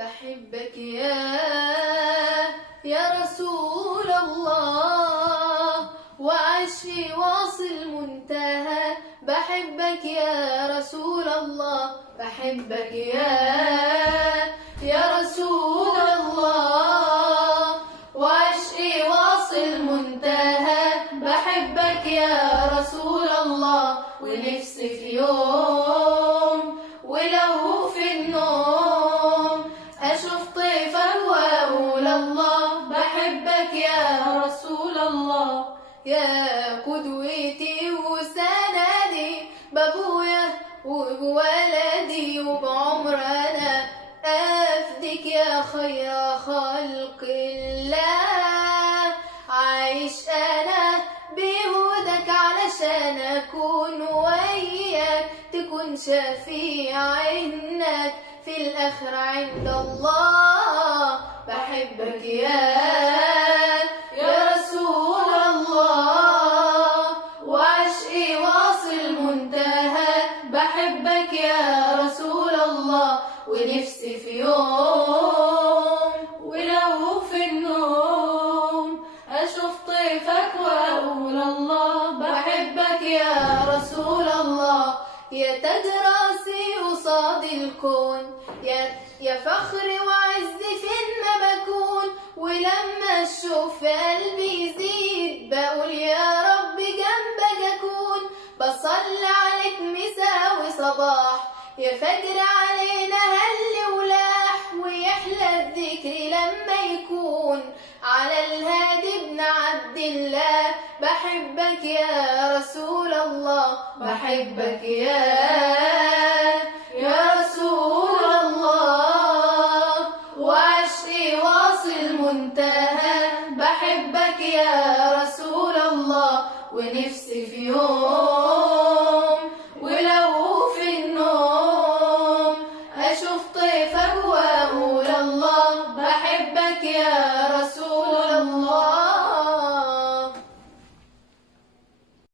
بحبك يا رسول الله، وعيش في واصل منتهى. بحبك يا رسول الله، بحبك يا رسول الله، وعيش في واصل منتهى. بحبك يا رسول الله، ونفسي في يوم ولو في النوم أشوف طيفك وأقول الله. بحبك يا رسول الله، يا قدوتي وسندي، بابويا وبولدي وبعمر أنا أفديك يا خير خلق الله. عايش أنا بهداك علشان أكون وياك، تكون شفيع عنك في الآخرة عند الله. بحبك يا رسول الله، وعشقي واصل منتهى. بحبك يا رسول الله، ونفسي في يوم ولو في النوم أشوف طيفك وأقول الله. بحبك يا رسول الله، يا تاج راسي قصاد الكون، يا فخري وعزي فين ما بكون. ولما اشوف قلبي يزيد بقول يا رب جنبك اكون. بصلي عليك مساء وصباح، يا فجر علينا هل ولاح. ويحلى الذكر لما يكون على الهادي ابن عبد الله. بحبك يا رسول الله، بحبك يا رسول الله، وعشقي واصل منتهى. بحبك يا رسول الله، ونفسي في يوم ولو في النوم أشوف طيفك وأقول الله. بحبك يا